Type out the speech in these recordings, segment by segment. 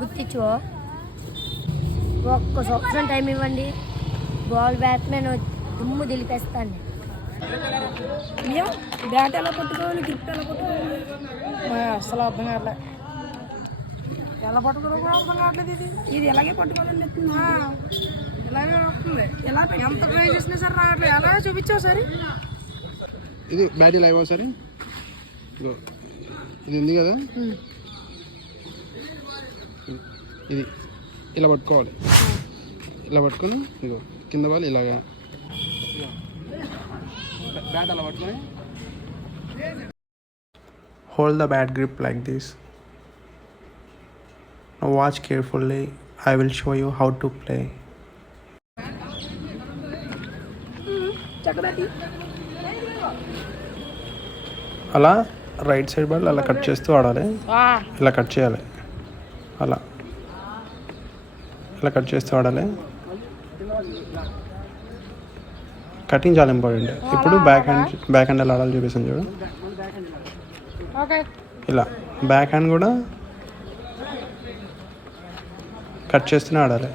గుర్తించు, ఒక్క సంవత్సరం టైం ఇవ్వండి, బాల్ బ్యాట్స్మెన్ దుమ్ము దిలిపేస్తాను. బ్యాట్ ఎలా పట్టుకోవాలి, గ్రిప్ ఎలా పట్టుకోవాలి, అసలు అర్థం కావట్లేదు. ఎలా పట్టుకోవడం కూడా అర్థం కావట్లేదు. ఇది ఎలాగే పట్టుకోవాలని చెప్తున్నా, ఇలాగే వస్తుంది. ఎలా ఎంత ట్రై చేసినా సరే రావట్లేదు. ఎలా చూపించావు సరే. ఇది బ్యాట్ ఇలా ఇవ్వ సరే. ఇది ఉంది కదా, ఇది ఇలా పట్టుకోవాలి. ఇలా పట్టుకొని ఇగో కింద వాళ్ళు ఇలాగా బ్యాట్ అలా పట్టుకొని hold the bat grip like this. Now watch carefully. I will show you how to play. అలా రైట్ సైడ్ బాల్ అలా కట్ చేస్తూ ఆడాలి. ఇలా కట్ చేయాలి, అలా ఇలా కట్ చేస్తూ ఆడాలి. కటింగ్ చాలా ఇంపార్టెంట్. ఇప్పుడు బ్యాక్ హ్యాండ్ ఎలా ఆడాలి చూపిస్తాను చూడు. ఇలా బ్యాక్ హ్యాండ్ కూడా కట్ చేస్తూనే ఆడాలి.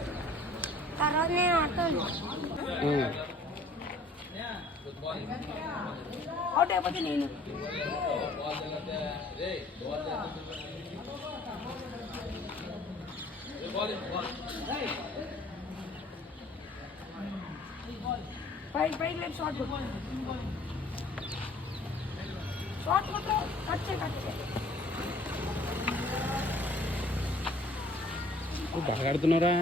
బాగా ఆడుతున్నారా.